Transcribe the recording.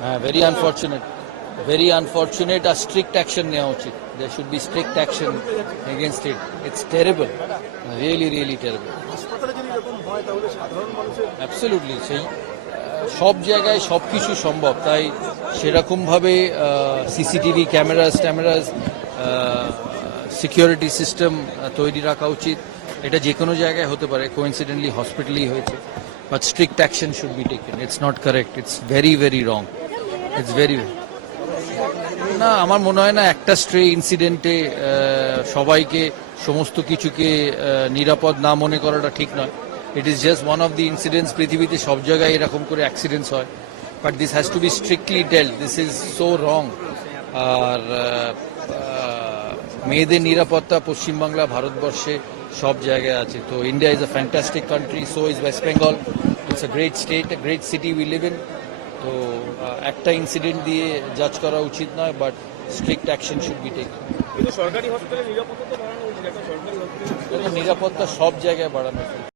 Very unfortunate. Very unfortunate. A strict action নেওয়া উচিত. There should be strict action against it. It's terrible. Really, really terrible. Absolutely. সেই সব জায়গায় সব কিছু সম্ভব, তাই সেরকমভাবে সিসিটিভি ক্যামেরাস সিকিউরিটি সিস্টেম তৈরি রাখা উচিত। এটা যে কোনো জায়গায় হতে পারে, কোইন্সিডেন্টলি হসপিটালেই হয়েছে, but strict action should be taken. It's not correct, it's very very wrong, it's very না। আমার মনে হয় না একটা স্ট্রে ইনসিডেন্টে সবাইকে সমস্ত কিছুকে নিরাপদ না মনে করাটা ঠিক নয়। It is just one of the incidents. পৃথিবীতে সব জায়গায় এরকম করে অ্যাক্সিডেন্টস হয়, but this has to be strictly dealt. This is so wrong. আর মেয়েদের নিরাপত্তা পশ্চিমবাংলা, ভারতবর্ষে সব জায়গায় আছে। তো India is a fantastic country, so is West Bengal. It's a great state, a great city we live in. তো একটা ইনসিডেন্ট দিয়ে জাজ করা উচিত নয়, but strict action should be taken. কিন্তু সরকারি হসপিটালে নিরাপত্তা তো বাড়ানো উচিত। একটা সরকারি হসপিটালে নিরাপত্তা সব জায়গায় বাড়ানো উচিত।